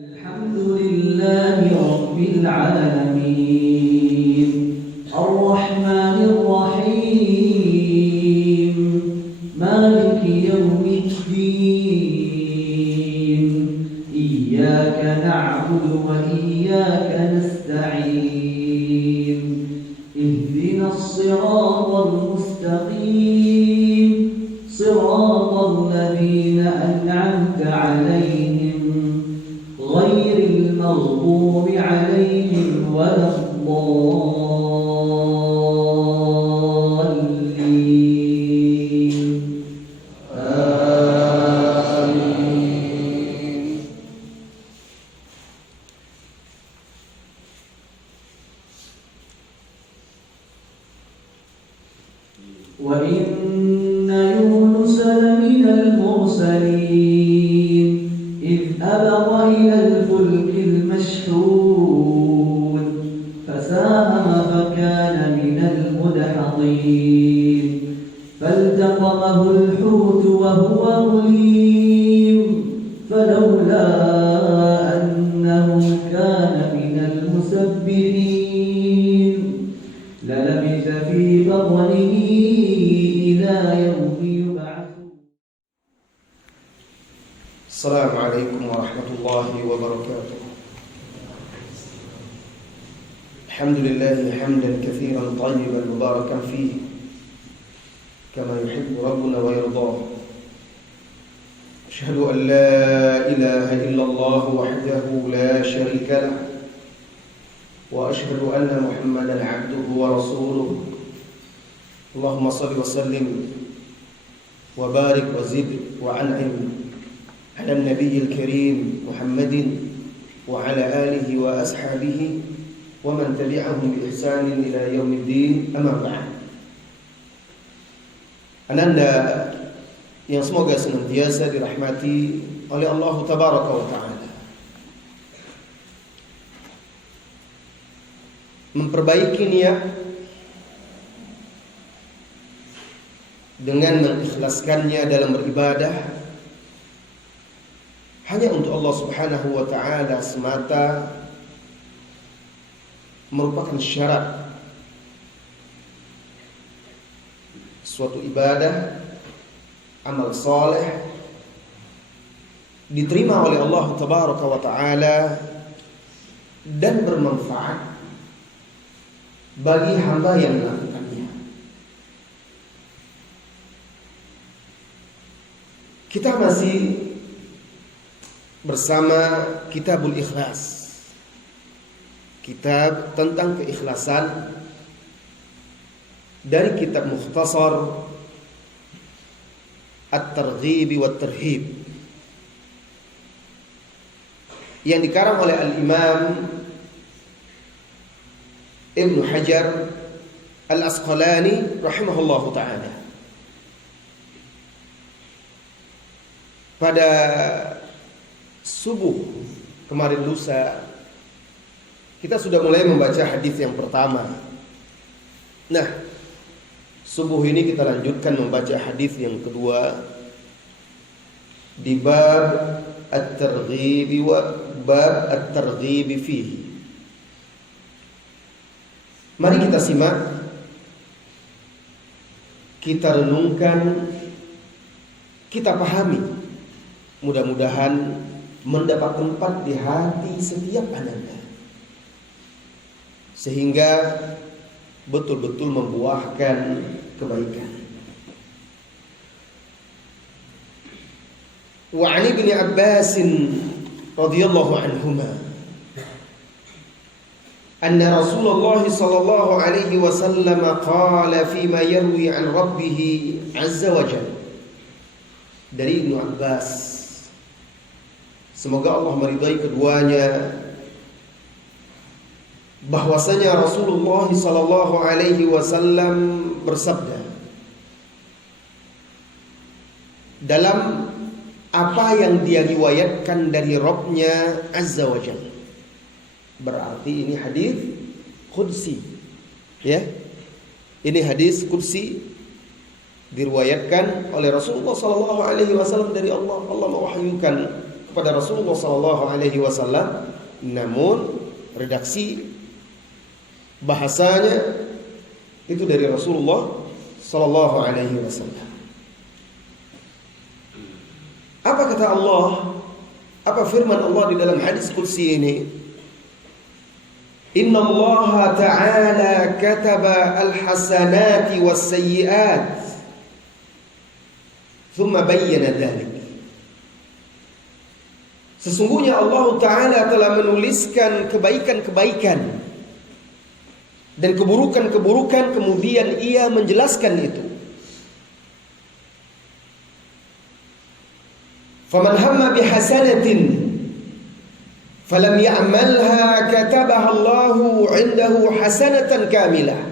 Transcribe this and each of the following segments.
الحمد لله رب العالمين الرحمن الرحيم مالك يوم الدين إياك نعبد وإياك نستعين اهدنا الصراط المستقيم صراط الذين أنعمت عليهم غير المغضوب عليهم ولا الضالين آمين. وإن يونس لمن المرسلين إذ أبق إلى الفلك المشحون فساهم فكان من المدحضين فالتقمه الحوت وهو مليم فلولا أنه كان من المسبحين للبث في بطنه إلى يوم يبعثون. السلام عليكم ورحمة الله وبركاته. الحمد لله حمدا كثيرا طيبا مباركا فيه كما يحب ربنا ويرضاه. أشهد أن لا إله إلا الله وحده لا شريك له وأشهد أن محمدا عبده ورسوله. اللهم صل وسلم وبارك وزد وأنعم على النبي الكريم محمد وعلى آله وأصحابه ومن تبعهم بإحسان إلى يوم الدين. أما بعد. Ananda yang semoga senantiasa dirahmati oleh Allah Tabaraka wa Ta'ala, memperbaiki niat dengan mengikhlaskannya dalam beribadah hanya untuk Allah Subhanahu wa Ta'ala semata merupakan syarat suatu ibadah, amal saleh diterima oleh Allah Tabaraka wa Ta'ala dan bermanfaat bagi hamba yang melakukannya. Kita masih bersama Kitabul Ikhlas, kitab tentang keikhlasan dari kitab Mukhtasar At-Targhib wa Tarhib yang dikarang oleh Al-Imam Ibn Hajar Al-Asqalani rahimahullahu ta'ala. Pada subuh kemarin lusa kita sudah mulai membaca hadis yang pertama. Nah, subuh ini kita lanjutkan membaca hadis yang kedua di bab at-targhib wa bab at-targhib fihi. Mari kita simak, kita renungkan, kita pahami. Mudah-mudahan mendapat tempat di hati setiap ananda, sehingga betul-betul membuahkan kebaikan. Wa 'an Ibn Abbas radhiyallahu anhuma anna Rasulullah sallallahu alaihi wasallam qala fima yarwi 'an rabbih 'azza wa jalla. Dari Ibnu Abbas, semoga Allah meridai keduanya, bahwasanya Rasulullah sallallahu alaihi wasallam bersabda dalam apa yang dia riwayatkan dari Rabb-Nya Azza wa Jalla. Berarti ini hadis qudsi, ya. Ini hadis qudsi diriwayatkan oleh Rasulullah sallallahu alaihi wasallam dari Allah. Allah mewahyukan kepada Rasulullah sallallahu alaihi wasallam, namun redaksi bahasanya itu dari Rasulullah sallallahu alaihi wasallam. Apa kata Allah? Apa firman Allah di dalam hadis qudsi ini? Inna Allah ta'ala kataba al-hasanati was-sayyi'at thumma bayyana dhalik. Sesungguhnya Allah Ta'ala telah menuliskan kebaikan-kebaikan dan keburukan-keburukan, kemudian ia menjelaskan itu. Faman hamma bihasanatin falam ya'malha katabaha Allahu 'indahu hasanatan kamilah.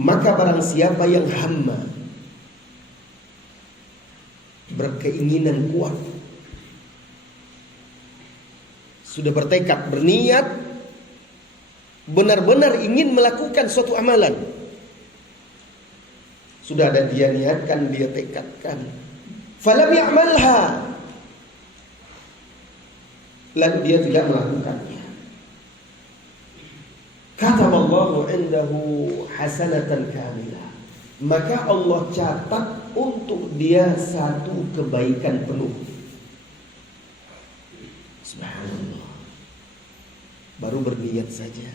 Maka barang siapa yang hamma, berkeinginan kuat, sudah bertekad, berniat, benar-benar ingin melakukan suatu amalan, sudah ada dia niatkan, dia tekadkan, falam ya'malha, lalu dia tidak melakukannya, kataballahu 'indahu hasanatan kamilah, maka Allah catat untuk dia satu kebaikan penuh. Subhanallah. Baru berniat saja,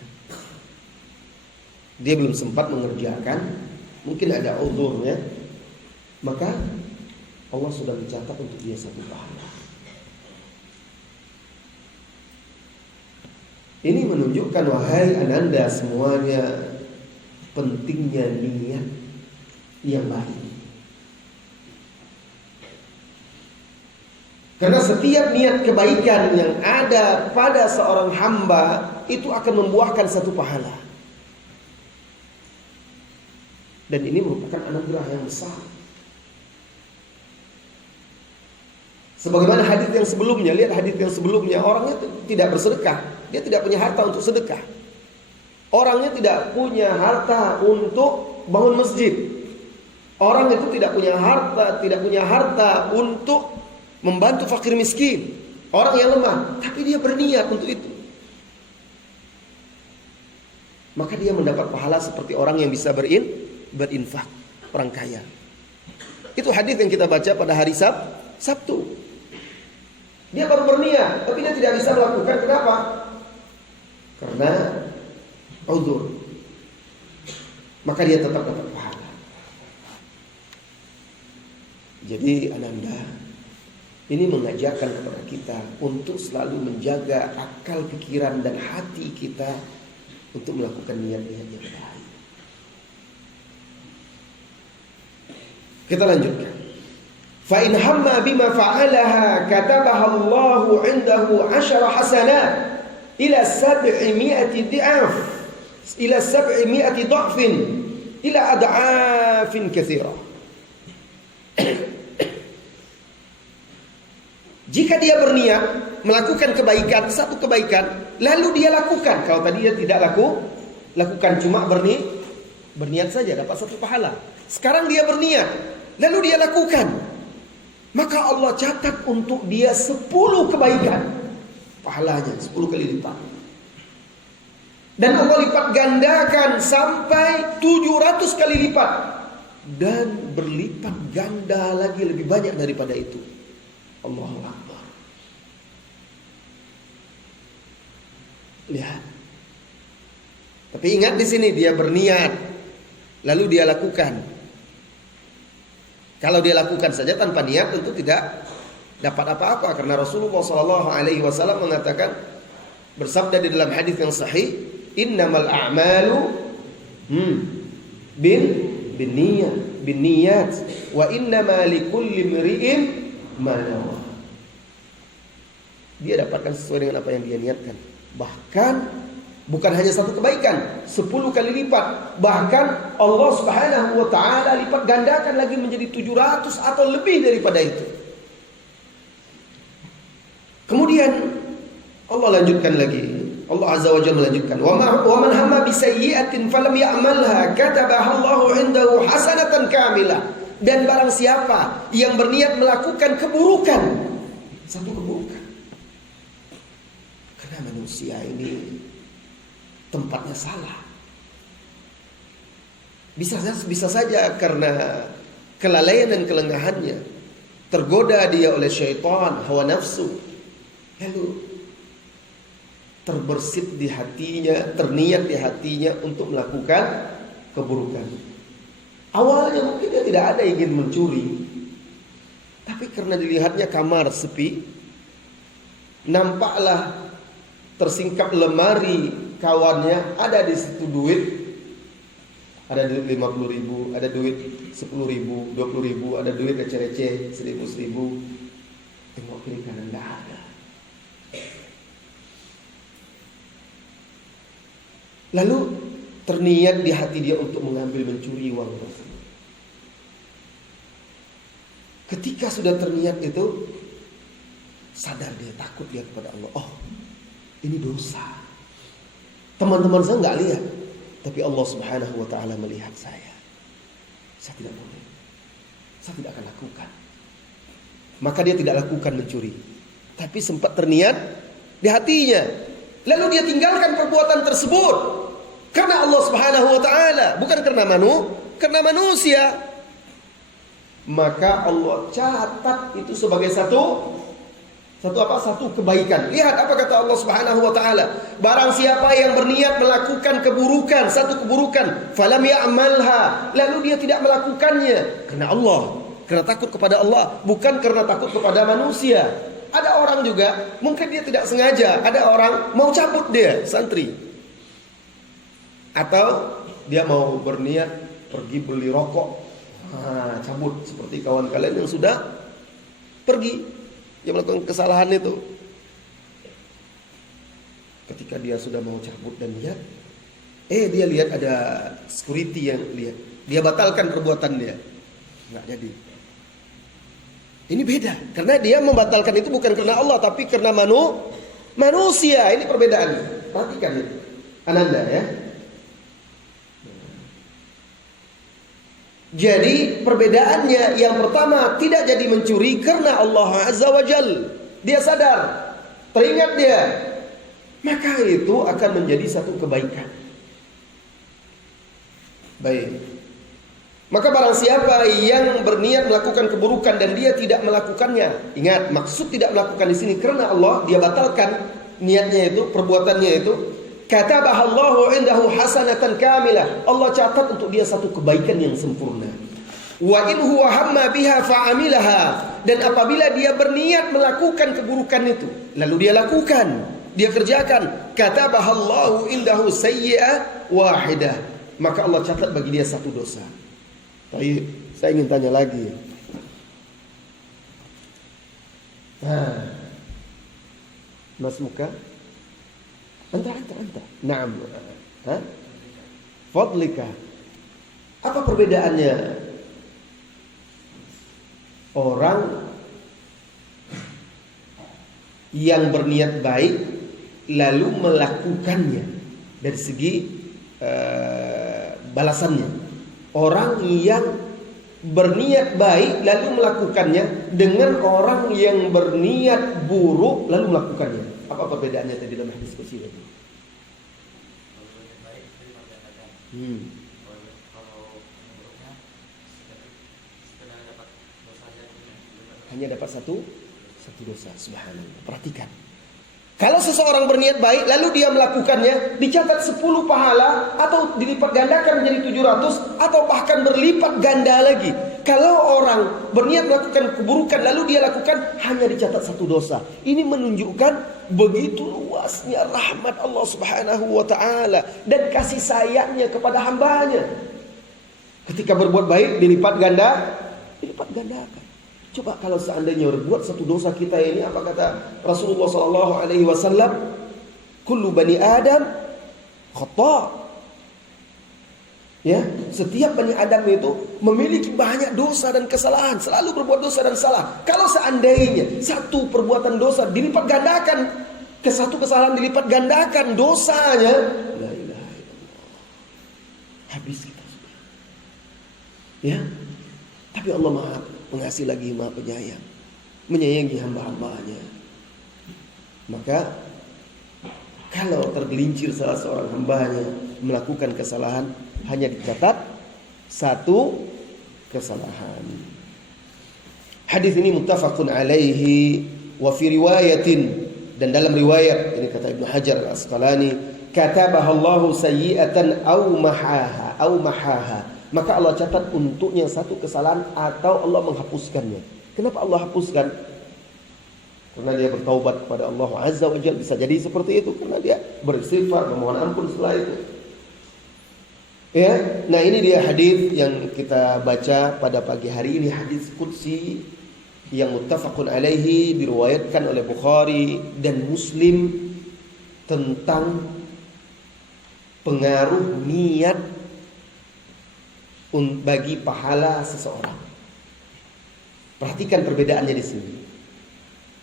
dia belum sempat mengerjakan, mungkin ada uzurnya, maka Allah sudah mencatat untuk dia satu pahala. Ini menunjukkan, wahai ananda semuanya, pentingnya niat yang baik. Karena setiap niat kebaikan yang ada pada seorang hamba itu akan membuahkan satu pahala. Dan ini merupakan anugerah yang besar. Sebagaimana hadis yang sebelumnya, lihat hadis yang sebelumnya, orangnya tidak bersedekah, dia tidak punya harta untuk sedekah. Orangnya tidak punya harta untuk bangun masjid. Orang itu tidak punya harta untuk membantu fakir miskin, orang yang lemah, tapi dia berniat untuk itu. Maka dia mendapat pahala seperti orang yang bisa berinfak, orang kaya. Itu hadis yang kita baca pada hari Sabtu. Dia baru berniat, tapi dia tidak bisa melakukan. Kenapa? Karena uzur. Maka dia tetap dapat pahala. Jadi ananda, ini mengajarkan kepada kita untuk selalu menjaga akal, pikiran, dan hati kita untuk melakukan niat-niat yang baik. Kita lanjutkan. Fa in hamma bima fa'alaha katabaha Allahu 'indahu 10 hasanat ila 700 di'af ila 700 dha'fin ila ad'afin katsira. Jika dia berniat melakukan kebaikan, satu kebaikan, lalu dia lakukan. Kalau tadi dia tidak lakukan, cuma berniat saja, dapat satu pahala. Sekarang dia berniat, lalu dia lakukan, maka Allah catat untuk dia 10 kebaikan, pahalanya 10 kali lipat. Dan Allah lipat gandakan sampai 700 kali lipat, dan berlipat ganda lagi lebih banyak daripada itu. Allahu Akbar. Lihat. Tapi ingat di sini dia berniat, lalu dia lakukan. Kalau dia lakukan saja tanpa niat tentu tidak dapat apa-apa, karena Rasulullah SAW mengatakan, bersabda di dalam hadis yang sahih, innamal a'malu binniyat wa innama likulli imri'in ma nawa. Dia dapatkan sesuai dengan apa yang dia niatkan. Bahkan bukan hanya satu kebaikan, 10 kali lipat. Bahkan Allah Subhanahu wa taala lipat gandakan lagi menjadi 700 atau lebih daripada itu. Kemudian Allah lanjutkan lagi. Allah Azza wa Jalla melanjutkan, "Wa man hamma bi sayyi'atin falam ya'malha katabaha Allahu 'indahu hasanatan kamilah." Dan barang siapa yang berniat melakukan keburukan, satu keburukan. Karena manusia ini tempatnya salah. Bisa saja karena kelalaian dan kelengahannya, tergoda dia oleh syaitan, hawa nafsu, lalu terbersit di hatinya, terniat di hatinya untuk melakukan keburukan. Awalnya mungkin dia tidak ada ingin mencuri, tapi karena dilihatnya kamar sepi, nampaklah tersingkap lemari kawannya, ada di situ duit. Ada duit 50.000, ada duit 10.000, 20.000, ada duit receh-receh 1.000. Tengok kiri kanan tidak ada. Lalu terniat di hati dia untuk mengambil, mencuri uang tersebut. Ketika sudah terniat itu, sadar dia, takut dia kepada Allah. Oh, ini dosa. Teman-teman saya nggak lihat, tapi Allah Subhanahu wa Ta'ala melihat saya. Saya tidak boleh, saya tidak akan lakukan. Maka dia tidak lakukan mencuri, tapi sempat terniat di hatinya. Lalu dia tinggalkan perbuatan tersebut karena Allah Subhanahu wa Ta'ala, bukan karena manusia. Maka Allah catat itu sebagai satu kebaikan. Lihat apa kata Allah Subhanahu wa Ta'ala. Barang siapa yang berniat melakukan keburukan, satu keburukan, falam ya'malha, lalu dia tidak melakukannya karena Allah, karena takut kepada Allah, bukan karena takut kepada manusia. Ada orang juga mungkin dia tidak sengaja, ada orang mau cabut dia santri, atau dia mau berniat pergi beli rokok, cabut seperti kawan kalian yang sudah pergi, yang melakukan kesalahan itu. Ketika dia sudah mau cabut dan lihat, dia lihat ada security yang lihat, dia batalkan perbuatan dia, nggak jadi. Ini beda, karena dia membatalkan itu bukan karena Allah, tapi karena manusia. Ini perbedaannya. Perhatikan itu, Ananda ya. Jadi perbedaannya yang pertama, tidak jadi mencuri karena Allah Azza wa Jal. Dia sadar, teringat dia, maka itu akan menjadi satu kebaikan. Baik. Maka barang siapa yang berniat melakukan keburukan dan dia tidak melakukannya, ingat maksud tidak melakukan di sini karena Allah, dia batalkan niatnya itu, perbuatannya itu. Katabahallahu indahu hasanatan kamilah. Allah catat untuk dia satu kebaikan yang sempurna. Wa in huwa hamma biha fa'amilaha. Dan apabila dia berniat melakukan keburukan itu, lalu dia lakukan, dia kerjakan, katabahallahu indahu sayyi'ah wahidah, maka Allah catat bagi dia satu dosa. Baik, saya ingin tanya lagi. Mas Muka, anta. Naam. Fadlika. Apa perbedaannya orang yang berniat baik lalu melakukannya dari segi balasannya? Orang yang berniat baik lalu melakukannya dengan orang yang berniat buruk lalu melakukannya. Apa perbedaannya tadi dalam diskusi tadi? Hanya dapat satu dosa. Subhanallah. Perhatikan. Kalau seseorang berniat baik lalu dia melakukannya, dicatat 10 pahala atau dilipat gandakan menjadi 700 atau bahkan berlipat ganda lagi. Kalau orang berniat melakukan keburukan lalu dia lakukan, hanya dicatat satu dosa. Ini menunjukkan begitu luasnya rahmat Allah Subhanahu wa Ta'ala dan kasih sayangnya kepada hambanya. Ketika berbuat baik dilipat gandakan. Coba kalau seandainya berbuat satu dosa kita ini, apa kata Rasulullah sallallahu alaihi wasallam? Kullu bani Adam khata'. Ya, setiap bani Adam itu memiliki banyak dosa dan kesalahan, selalu berbuat dosa dan salah. Kalau seandainya satu perbuatan dosa dilipat gandakan, ke satu kesalahan dilipat gandakan dosanya, la ilaha illallah, habis kita sudah. Ya. Tapi Allah Maha Pengasih lagi Maha Penyayang, menyayangi hamba-hambanya. Maka kalau tergelincir salah seorang hambanya melakukan kesalahan, hanya dicatat satu kesalahan. Hadis ini muttafaqun alaihi wa fi riwayatin, dan dalam riwayat ini kata Ibnu Hajar Al-Asqalani, katabahallahu sayyi'atan aw mahaha, maka Allah catat untuknya satu kesalahan atau Allah menghapuskannya. Kenapa Allah hapuskan? Karena dia bertaubat kepada Allah Azza wa Jalla, bisa jadi seperti itu karena dia beristighfar, memohon ampun setelah itu. Ya, nah ini dia hadis yang kita baca pada pagi hari ini, hadis qudsi yang muttafaqun alaihi, diriwayatkan oleh Bukhari dan Muslim, tentang pengaruh niat bagi pahala seseorang. Perhatikan perbedaannya di sini.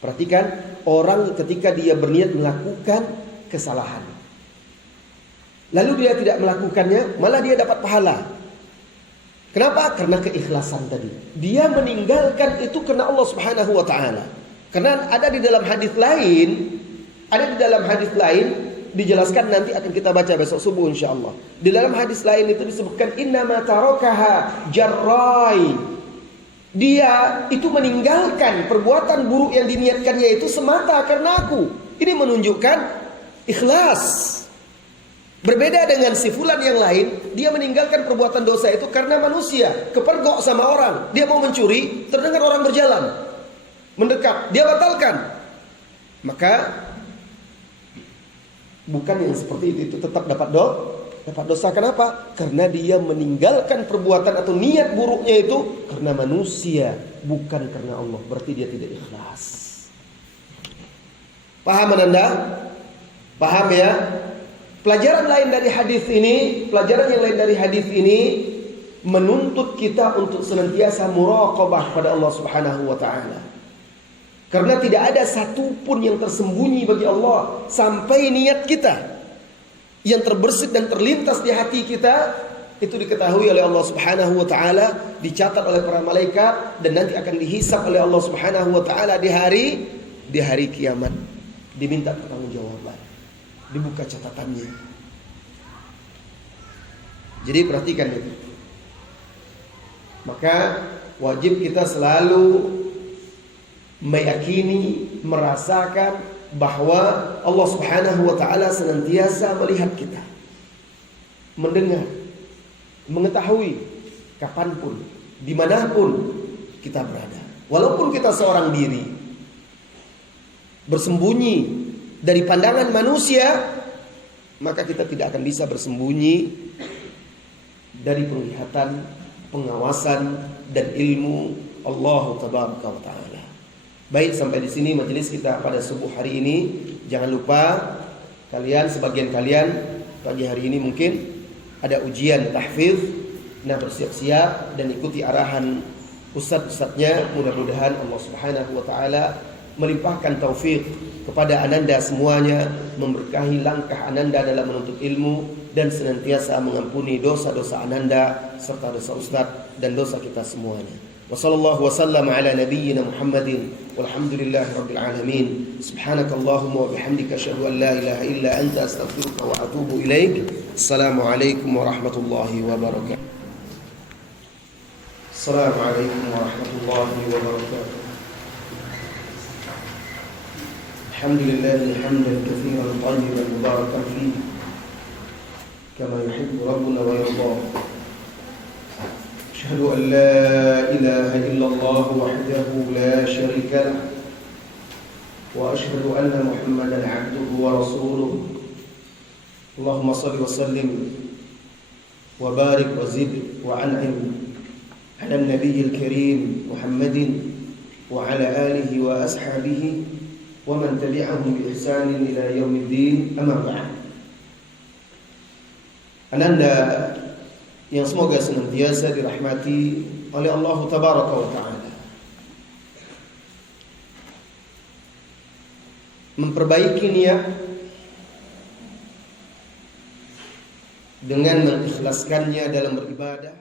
Perhatikan orang ketika dia berniat melakukan kesalahan, lalu dia tidak melakukannya, malah dia dapat pahala. Kenapa? Karena keikhlasan tadi. Dia meninggalkan itu karena Allah Subhanahu wa taala. Karena ada di dalam hadis lain, dijelaskan, nanti akan kita baca besok subuh insyaallah. Di dalam hadis lain itu disebutkan innama tarakaha jarrai. Dia itu meninggalkan perbuatan buruk yang diniatkannya itu semata karena aku. Ini menunjukkan ikhlas. Berbeda dengan si fulan yang lain, dia meninggalkan perbuatan dosa itu karena manusia, kepergok sama orang. Dia mau mencuri, terdengar orang berjalan, mendekat, dia batalkan. Maka bukan yang seperti itu tetap dapat dosa. Kenapa? Karena dia meninggalkan perbuatan atau niat buruknya itu karena manusia, bukan karena Allah. Berarti dia tidak ikhlas. Paham Anda? Paham ya? Pelajaran yang lain dari hadis ini menuntut kita untuk senantiasa muraqabah pada Allah Subhanahu wa taala. Karena tidak ada satupun yang tersembunyi bagi Allah sampai niat kita yang terbersit dan terlintas di hati kita itu diketahui oleh Allah Subhanahu wa taala, dicatat oleh para malaikat, dan nanti akan dihisab oleh Allah Subhanahu wa taala di hari kiamat. Diminta pertanggungjawaban, dibuka catatannya. Jadi perhatikan itu. Maka wajib kita selalu meyakini, merasakan bahwa Allah Subhanahu wa taala senantiasa melihat kita, mendengar, mengetahui kapanpun, dimanapun kita berada. Walaupun kita seorang diri, bersembunyi dari pandangan manusia, maka kita tidak akan bisa bersembunyi dari penglihatan, pengawasan, dan ilmu Allah Tabaraka wa Ta'ala. Baik, sampai di sini majelis kita pada subuh hari ini. Jangan lupa sebagian kalian pagi hari ini mungkin ada ujian tahfidz. Nah, bersiap-siap dan ikuti arahan ustadz-ustadznya. Mudah-mudahan Allah Subhanahu wa taala melimpahkan taufik kepada ananda semuanya, memberkahi langkah ananda dalam menuntut ilmu, dan senantiasa mengampuni dosa-dosa ananda serta dosa ustadz dan dosa kita semuanya. Wassallallahu wasallam ala nabiyyina Muhammadin walhamdulillahi rabbil alamin. Subhanakallahumma wa bihamdika asyhadu an la ilaha illa anta astaghfiruka wa atubu ilaik. Assalamualaikum warahmatullahi wabarakatuh. Assalamualaikum warahmatullahi wabarakatuh. Alhamdulillahi hamdan katsiran tayyiban mubarakan fihi kama yuhibbu rabbuna wa yarda. أشهد أن لا إله إلا الله وحده لا شريك له وأشهد أن محمدا عبده ورسوله اللهم صل وسلم وبارك وزد وأنعم على النبي الكريم محمد وعلى آله وأصحابه ومن تبعهم بإحسان إلى يوم الدين. أما بعد, ananda yang semoga senantiasa dirahmati oleh Allah Tabaraka wa Ta'ala, memperbaiki niat dengan mengikhlaskannya dalam beribadah,